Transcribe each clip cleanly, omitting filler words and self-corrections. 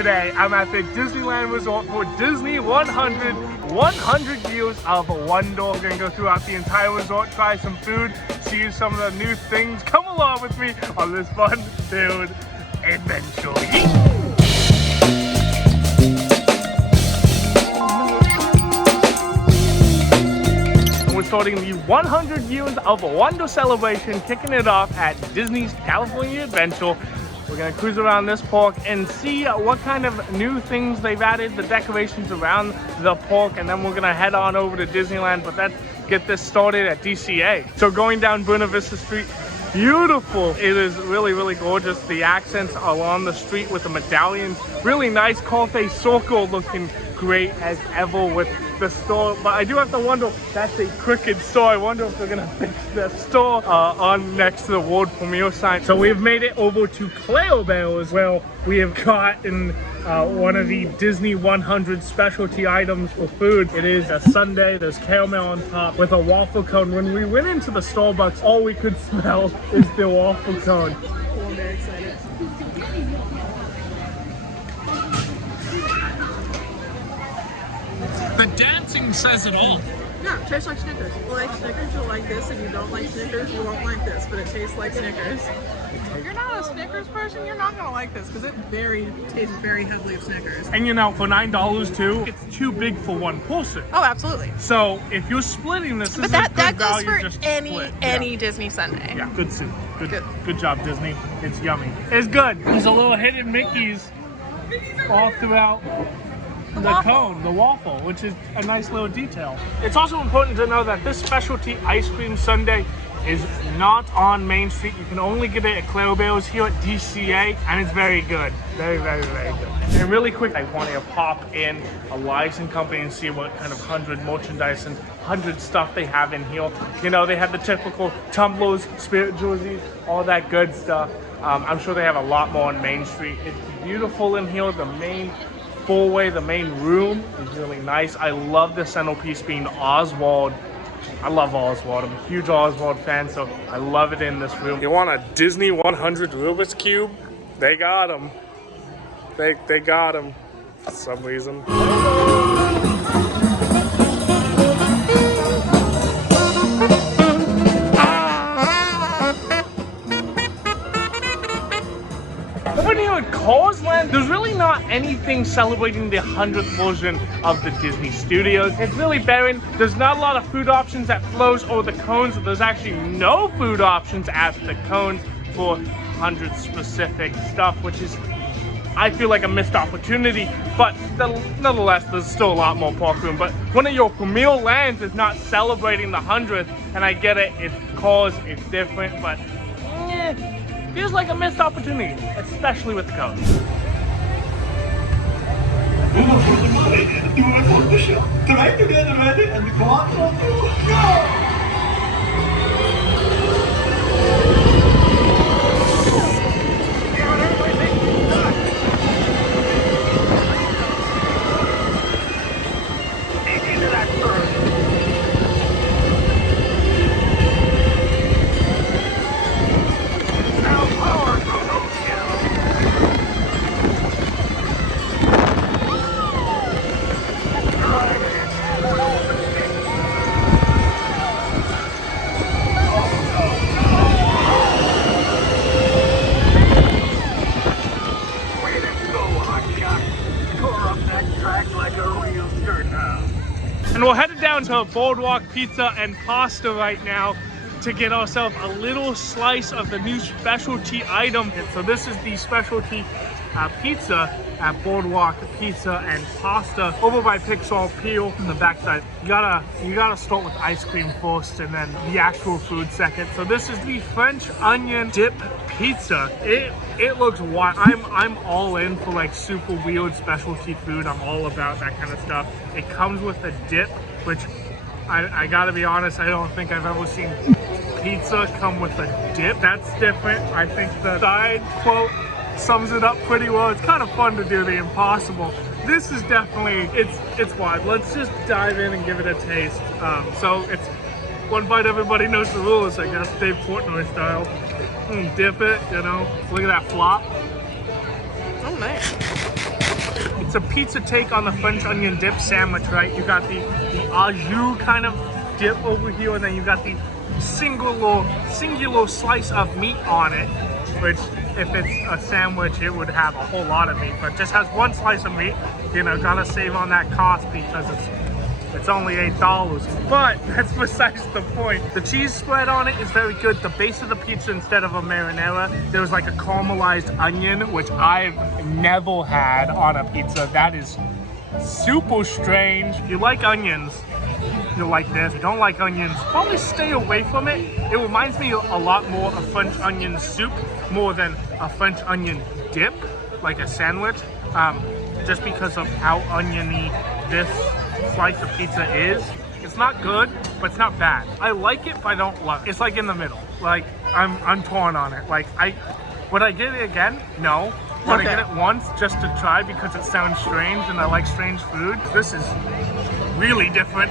today I'm at the Disneyland Resort for Disney 100 years of wonder. We're gonna go throughout the entire resort, try some food, see some of the new things. Come along with me on this fun-filled adventure. We're starting the 100 years of wonder celebration, kicking it off at Disney's California Adventure. We're gonna cruise around this park and see what kind of new things they've added, the decorations around the park, and then we're gonna head on over to Disneyland, but let's get this started at DCA. So going down Buena Vista Street, beautiful. It is really, really gorgeous. The accents along the street with the medallions, really nice cafe circle looking great as ever with the store. But I do have to wonder, that's a crooked store. I wonder if they're gonna fix the store on next to the world premiere sign. So we've made it over to Clarabelle as well. We have gotten one of the Disney 100 specialty items for food. It is a sundae. There's caramel on top with a waffle cone. When we went into the Starbucks, all we could smell is the waffle cone. Oh, I'm very excited. The dancing says it all. No, it tastes like Snickers. If you like Snickers, you'll like this. If you don't like Snickers, you won't like this, but it tastes like Snickers. If you're not a Snickers person, you're not gonna like this because it tastes very heavily of Snickers. And you know, for $9 too, it's too big for one person. Oh, absolutely. So if you're splitting this, But that goes for any Disney sundae. Yeah, good soup. Good job, Disney. It's yummy. It's good. There's a little hidden Mickeys all throughout the cone, the waffle, which is a nice little detail. It's also important to know that this specialty ice cream sundae is not on Main Street. You can only get it at Clarabelle's here at DCA, and it's very good. Very, very, very good. And really quick, I wanted to pop in a license company and see what kind of 100 merchandise and 100 stuff they have in here. You know, they have the typical tumblers, spirit jerseys, all that good stuff. I'm sure they have a lot more on Main Street. It's beautiful in here. The main four-way, the main room is really nice. I love the centerpiece being Oswald. I love Oswald. I'm a huge Oswald fan, so I love it in this room. You want a Disney 100 Rubik's Cube? They got them. They got them for some reason. Over here at Cars Land, there's really not anything celebrating the 100th version of the Disney Studios. It's really barren. There's not a lot of food options at Flo's or the cones. There's actually no food options at the cones for 100 specific stuff, which is, I feel like, a missed opportunity. But nonetheless, there's still a lot more park room. But one of your premier lands is not celebrating the 100th, and I get it. It's Cars, it's different, but feels like a missed opportunity, especially with the cones. Try to get ready and clock on you. Go! And we're headed down to Boardwalk Pizza and Pasta right now to get ourselves a little slice of the new specialty item. And so this is the specialty pizza at Boardwalk Pizza and Pasta over by Pixar Peel on the backside. You gotta start with ice cream first and then the actual food second. So this is the French onion dip pizza. It looks wild. I'm all in for like super weird specialty food. I'm all about that kind of stuff. It comes with a dip, which I gotta be honest, I don't think I've ever seen pizza come with a dip. That's different. I think the side quote sums it up pretty well. It's kind of fun to do the impossible. This is definitely, it's wild. Let's just dive in and give it a taste. So it's one bite, everybody knows the rules, I guess, Dave Portnoy style. Dip it, you know, look at that flop. Oh, nice. It's a pizza take on the French onion dip sandwich, right? You got the au jus kind of dip over here, and then you got the singular slice of meat on it, which if it's a sandwich, it would have a whole lot of meat, but just has one slice of meat. You know, gotta save on that cost because it's only $8. But that's besides the point. The cheese spread on it is very good. The base of the pizza, instead of a marinara, there was like a caramelized onion, which I've never had on a pizza. That is super strange. If you like onions, you'll like this. If you don't like onions, probably stay away from it. It reminds me a lot more of French onion soup more than a French onion dip, like a sandwich, just because of how oniony this slice of pizza is. It's not good, but it's not bad. I like it, but I don't love it. It's like in the middle. Like I'm torn on it. Like would I get it again? No. Would I get it once just to try because it sounds strange and I like strange food? This is really different.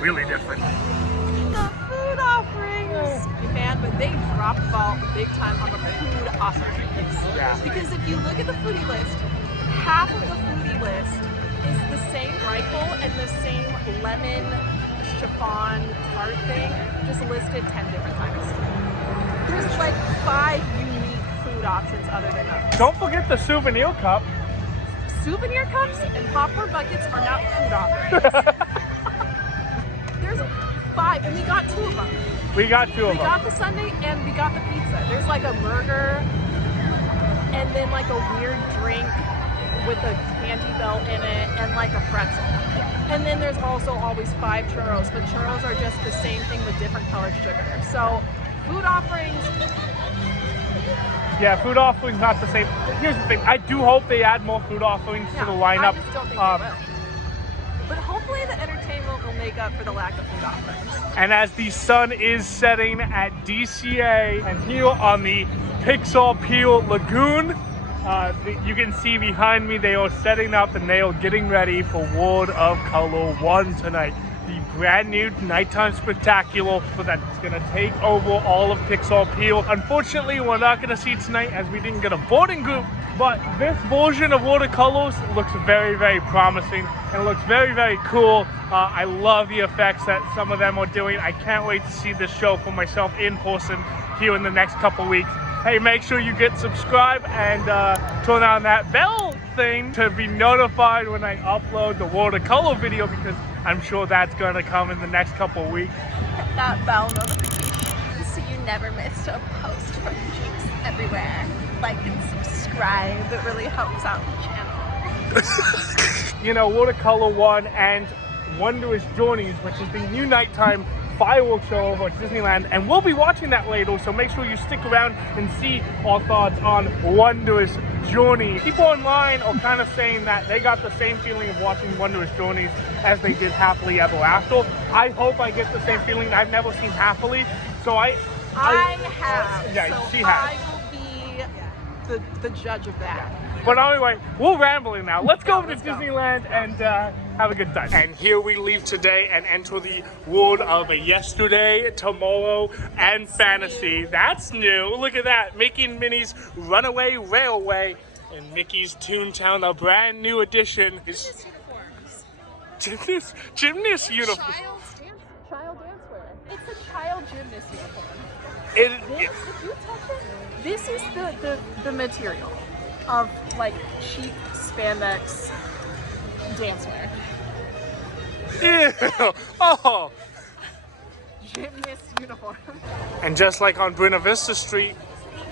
Really different. The food offerings, man, but they drop the ball big time on the food offerings. Yeah. Because if you look at the foodie list, half of the foodie list is the same rifle and the same lemon chiffon tart thing, just listed 10 different times. There's like 5 unique food options other than those. Don't forget the souvenir cup. Souvenir cups and popcorn buckets are not food offerings. There's 5, and we got 2 of them. We got 2 of them. We got the sundae and we got the pizza. There's like a burger and then like a weird drink with a candy belt in it and like a pretzel. And then there's also always 5 churros, but churros are just the same thing with different colored sugar. So food offerings. Yeah, food offerings not the same. Here's the thing. I do hope they add more food offerings to the lineup. I just don't think they will. But hopefully the entertainment will make up for the lack of food offerings. And as the sun is setting at DCA and here on the Pixar Pier Lagoon, you can see behind me they are setting up and they are getting ready for World of Color 1 tonight. The brand new nighttime spectacular that's gonna take over all of Pixar Pier. Unfortunately, we're not gonna see tonight as we didn't get a boarding group, but this version of watercolors looks very, very promising and looks very, very cool. I love the effects that some of them are doing. I can't wait to see this show for myself in person here in the next couple weeks. Hey, make sure you get subscribed and turn on that bell thing to be notified when I upload the watercolor video, because I'm sure that's going to come in the next couple weeks. Hit that bell notification so you never miss a post from Jinx everywhere. Like and subscribe, it really helps out the channel. You know, Watercolor 1 and Wondrous Journeys, which is the new nighttime fireworks show over at Disneyland, and we'll be watching that later, so make sure you stick around and see our thoughts on Wondrous Journeys. People online are kind of saying that they got the same feeling of watching Wondrous Journeys as they did Happily Ever After. I hope I get the same feeling. I've never seen Happily, so I have. Yeah, so she has. I will be the judge of that. But anyway, we're rambling now. Let's go over to Disneyland and have a good time. And here we leave today and enter the world of yesterday, tomorrow, and fantasy. That's new. Look at that. Mickey and Minnie's Runaway Railway and Mickey's Toontown, a brand new addition. Gymnast uniforms. Gymnast uniform. Child dancewear. It's a child gymnast uniform. If you touch it, this is the material of like cheap spandex dancewear. Ew. Oh. Gymnast uniform. And just like on Buena Vista Street,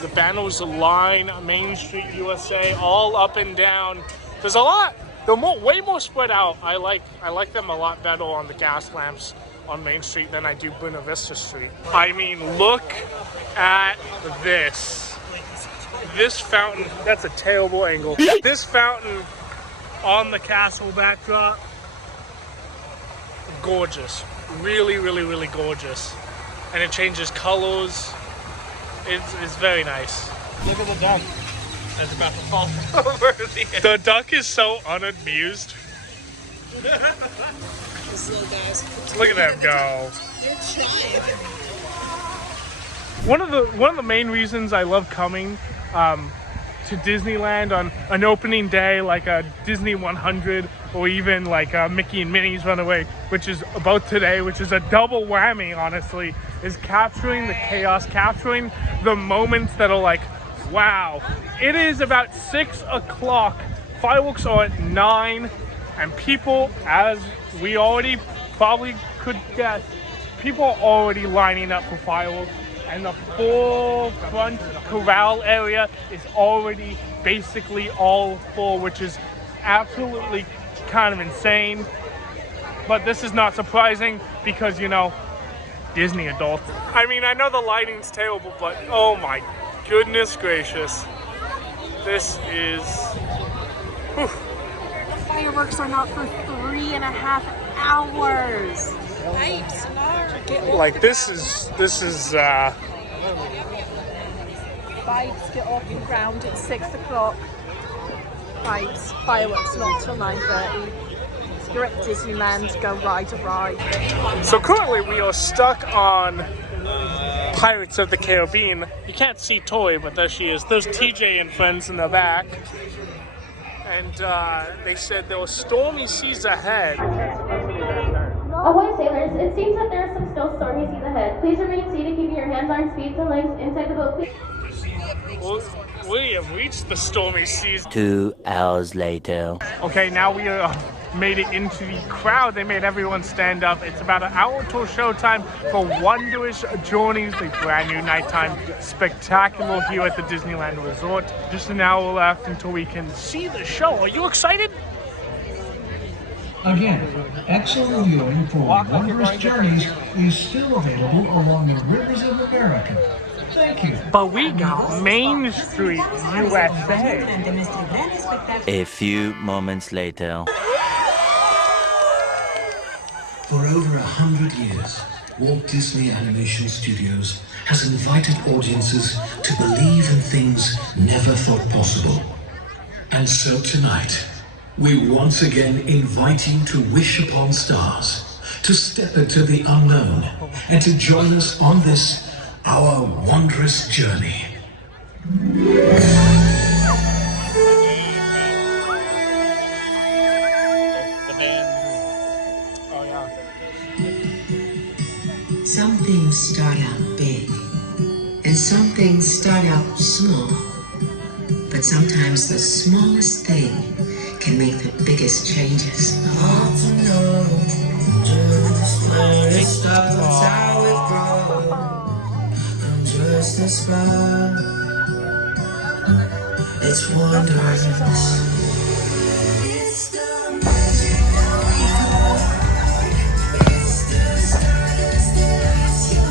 the banners line Main Street, USA, all up and down. There's a lot. They're way more spread out. I like them a lot better on the gas lamps on Main Street than I do Buena Vista Street. I mean, look at this. This fountain, that's a terrible angle. This fountain on the castle backdrop, gorgeous. Really, really, really gorgeous. And it changes colors. It's very nice. Look at the duck. That's about to fall over the edge. The duck is so unamused. These little guys. Look at them go. They're trying. One of the main reasons I love coming to Disneyland on an opening day, like a Disney 100, or even like a Mickey and Minnie's Runaway, which is about today, which is a double whammy, honestly, is capturing the chaos, capturing the moments that are like, wow. It is about 6 o'clock. Fireworks are at 9, and people, as we already probably could guess, people are already lining up for fireworks, and the full front corral area is already basically all full, which is absolutely kind of insane. But this is not surprising because, you know, Disney adults. I mean, I know the lighting's terrible, but oh my goodness gracious. This is... whew. The fireworks are not for 3.5 hours. Like this is Vibes get off the ground at 6 o'clock. Vibes, fireworks not till 9:30. You're at Disneyland, go ride a ride. So currently we are stuck on Pirates of the Caribbean. You can't see Tori, but there she is. There's TJ and friends in the back. And they said there were stormy seas ahead. Ahoy sailors, it seems that there are some still stormy seas ahead. Please remain seated, keeping your hands, arms, feet, and legs inside the boat. Well, we have reached the stormy seas. 2 hours later. Okay, now we made it into the crowd. They made everyone stand up. It's about an hour till showtime for Wondrous Journeys, the brand new nighttime spectacular here at the Disneyland Resort. Just an hour left until we can see the show. Are you excited? Again, excellent viewing for Wondrous Journeys is still available along the rivers of America. Thank you. But we got Main Street, USA. A few moments later. For over 100 years, Walt Disney Animation Studios has invited audiences to believe in things never thought possible. And so tonight, we once again invite you to wish upon stars, to step into the unknown, and to join us on this, our wondrous journey. Some things start out big, and some things start out small. But sometimes the smallest thing can make the biggest changes. Hard to know just where it starts, how it grows. I'm just a spark. It's wondrous. It's the magic of life. It's the stardust that you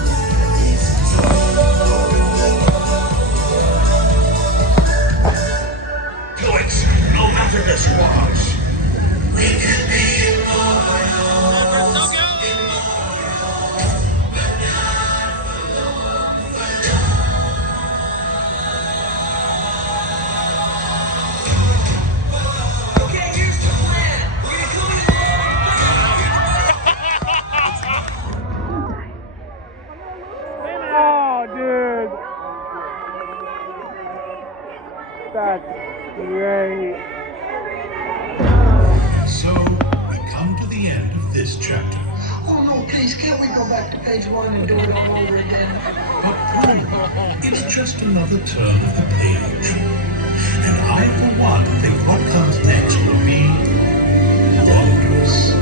Do it, no matter the squash. We could be immortal. Oh, dude. That's great. So, we come to the end of this chapter. Oh no, please, can't we go back to page 1 and do it all over again? But really, it's just another turn of the page. And I, for one, think what comes next will be wondrous.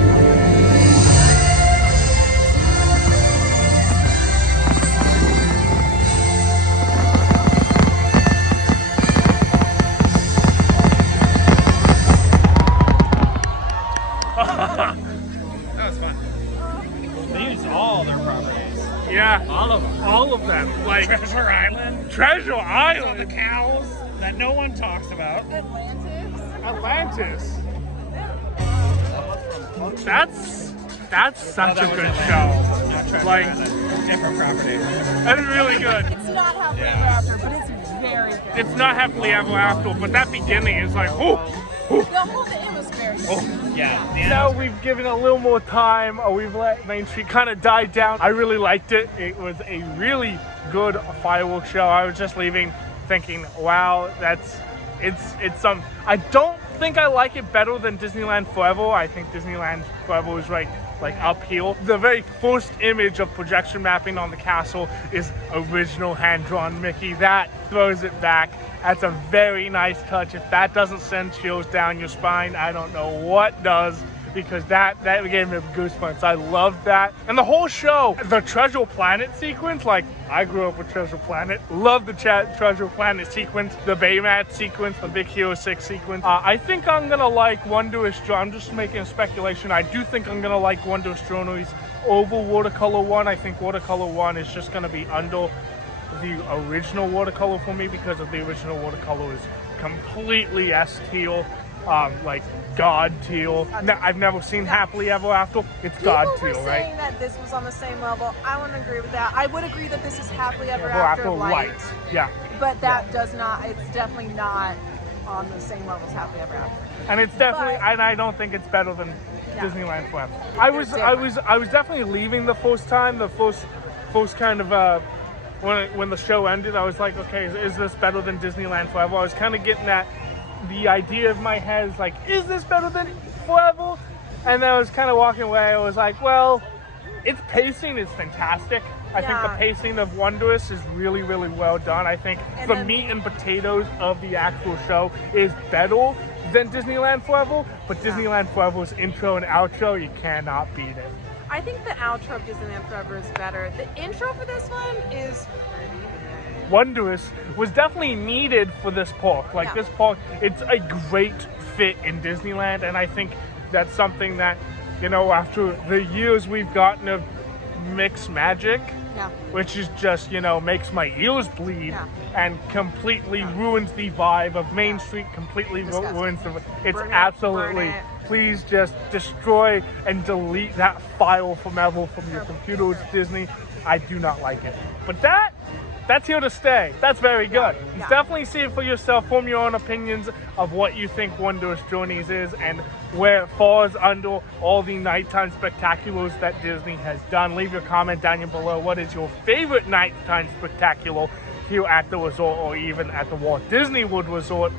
That was fun. They used all their properties. Yeah, All of them. all of them. Like Treasure Island. Treasure The Island, cows that no one talks about. Atlantis. That's such a good show. Not Treasure Like- Island. Different property. That's really good. It's not happily ever after, but it's very good. It's not happily ever after, but that beginning is like, oh. The whole thing, it was very good. Yeah. Now we've given a little more time, or we've let Main Street kind of die down. I really liked it. It was a really good fireworks show. I was just leaving thinking, wow, that's it's some. I don't think I like it better than Disneyland Forever. I think Disneyland Forever is right like uphill. The very first image of projection mapping on the castle is original hand-drawn Mickey. That throws it back. That's a very nice touch. If that doesn't send chills down your spine, I don't know what does, because that gave me goosebumps. I loved that. And the whole show, the Treasure Planet sequence, like I grew up with Treasure Planet, love the Treasure Planet sequence, the Baymat sequence, the Big Hero 6 sequence. I think I'm gonna like Wondrous Journeys. I'm just making a speculation. I do think I'm gonna like Wondrous Journeys over Watercolor 1. I think Watercolor 1 is just gonna be under the original Watercolor for me, because of the original Watercolor is completely S-tier. Like God tier. I've never seen Happily Ever After. It's God tier, right? People were saying that this was on the same level. I wouldn't agree with that. I would agree that this is Happily Ever After light. Yeah. But that does not. It's definitely not on the same level as Happily Ever After. And it's definitely, and I don't think it's better than Disneyland Forever. I was definitely leaving the first time. The first kind of when the show ended, I was like, okay, is this better than Disneyland Forever? I was kind of getting that. The idea of my head is like, is this better than Forever? And then I was kind of walking away. I was like, well, its pacing is fantastic. I think the pacing of Wondrous is really, really well done. I think the meat and potatoes of the actual show is better than Disneyland Forever, but Disneyland Forever's intro and outro, you cannot beat it. I think the outro of Disneyland Forever is better. The intro for this one is... Wondrous was definitely needed for this park. Like this park, it's a great fit in Disneyland, and I think that's something that, you know, after the years we've gotten of mixed magic, which is just, you know, makes my ears bleed and completely ruins the vibe of Main Street, completely ruins the... It's absolutely... Please just destroy and delete that file from ever from your computer. It's Disney. I do not like it. But that's here to stay. That's very good. Definitely see it for yourself. Form your own opinions of what you think Wondrous Journeys is and where it falls under all the nighttime spectaculars that Disney has done. Leave your comment down here below. What is your favorite nighttime spectacular here at the resort, or even at the Walt Disney World Resort?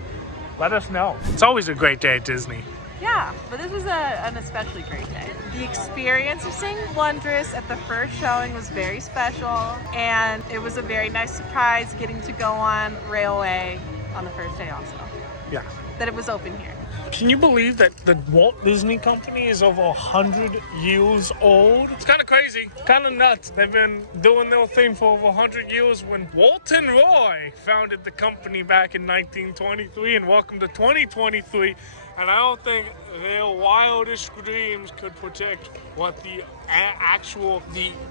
Let us know. It's always a great day at Disney. Yeah, but this is an especially great day. The experience of seeing Wondrous at the first showing was very special, and it was a very nice surprise getting to go on Railway on the first day also. Yeah. That it was open here. Can you believe that the Walt Disney Company is over 100 years old? It's kind of crazy, kind of nuts. They've been doing their thing for over 100 years. When Walton Roy founded the company back in 1923, and welcome to 2023, and I don't think their wildest dreams could predict what the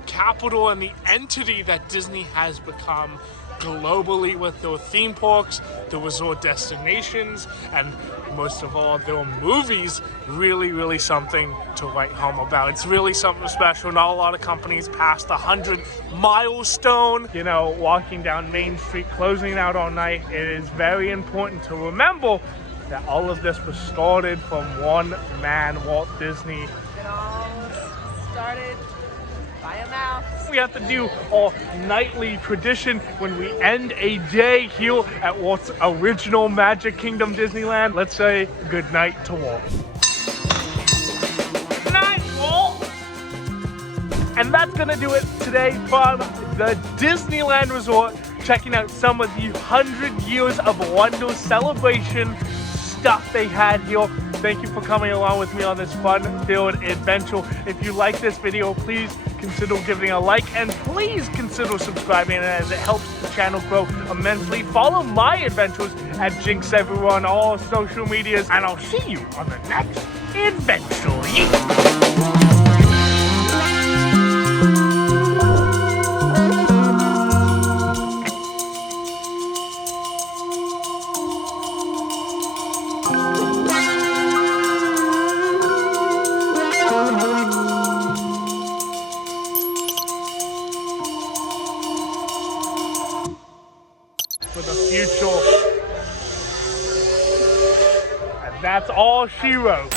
capital and the entity that Disney has become globally, with their theme parks, the resort destinations, and most of all, their movies. Really, really something to write home about. It's really something special. Not a lot of companies passed the 100 milestone. You know, walking down Main Street, closing out all night. It is very important to remember that all of this was started from one man, Walt Disney. It all started by a mouse. We have to do our nightly tradition when we end a day here at Walt's original Magic Kingdom Disneyland. Let's say good night to Walt. Good night, Walt! And that's gonna do it today from the Disneyland Resort, checking out some of the 100 years of wonder celebration stuff they had here. Thank you for coming along with me on this fun-filled adventure. If you like this video, please consider giving a like, and please consider subscribing, as it helps the channel grow immensely. Follow my adventures at Jinx everywhere on all social medias, and I'll see you on the next adventure. For the future. And that's all she wrote.